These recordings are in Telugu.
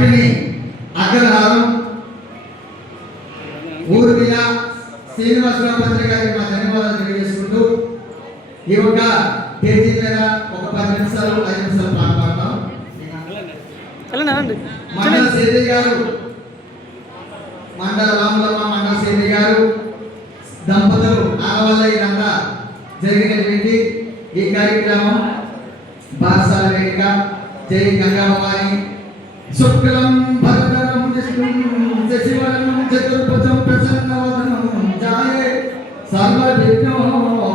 భగిని అగ్రహారం ఊర్మిళ శ్రీనివాసరావు పత్రిక గారికి మా ధన్యవాదాలు తెలియజేసుకుంటూ ఈ యొక్క పేజీ మీద ఒక 10 నిమిషాలు 5 నిమిషాలు పాట పాడతాం. మండల సేది గారు, మండల రాములమ్మ మండల సేది గారు దంపతులు ఆడవాళ్ళ ఇదంతా జరిగినటువంటి ఈ కార్యక్రమం బారసాల వేదిక జై గంగాభవాని శుక్లం భరతరం విష్ణుం శశివదనం చతుర్భుజం ప్రసన్నవదనం జాయే సర్వవిఘ్నోపశాంతయే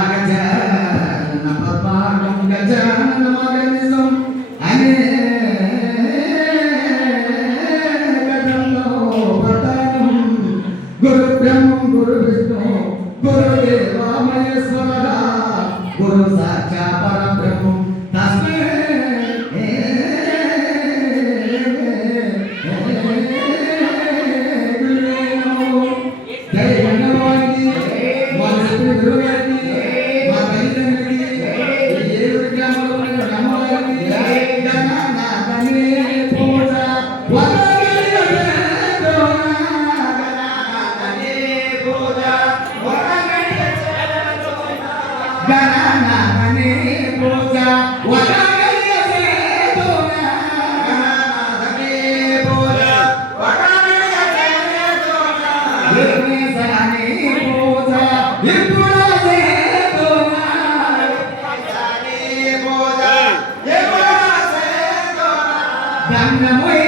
అగజానన పద్మార్గం గజానన మగనిసం అనేకదండోపతారం గురు బ్రహ్మం గురు విష్ణు గురుదేవో మహేశ్వరః గురు సాక్షాత్ పరబ్రహ్మం తస్మై Dang na mo'y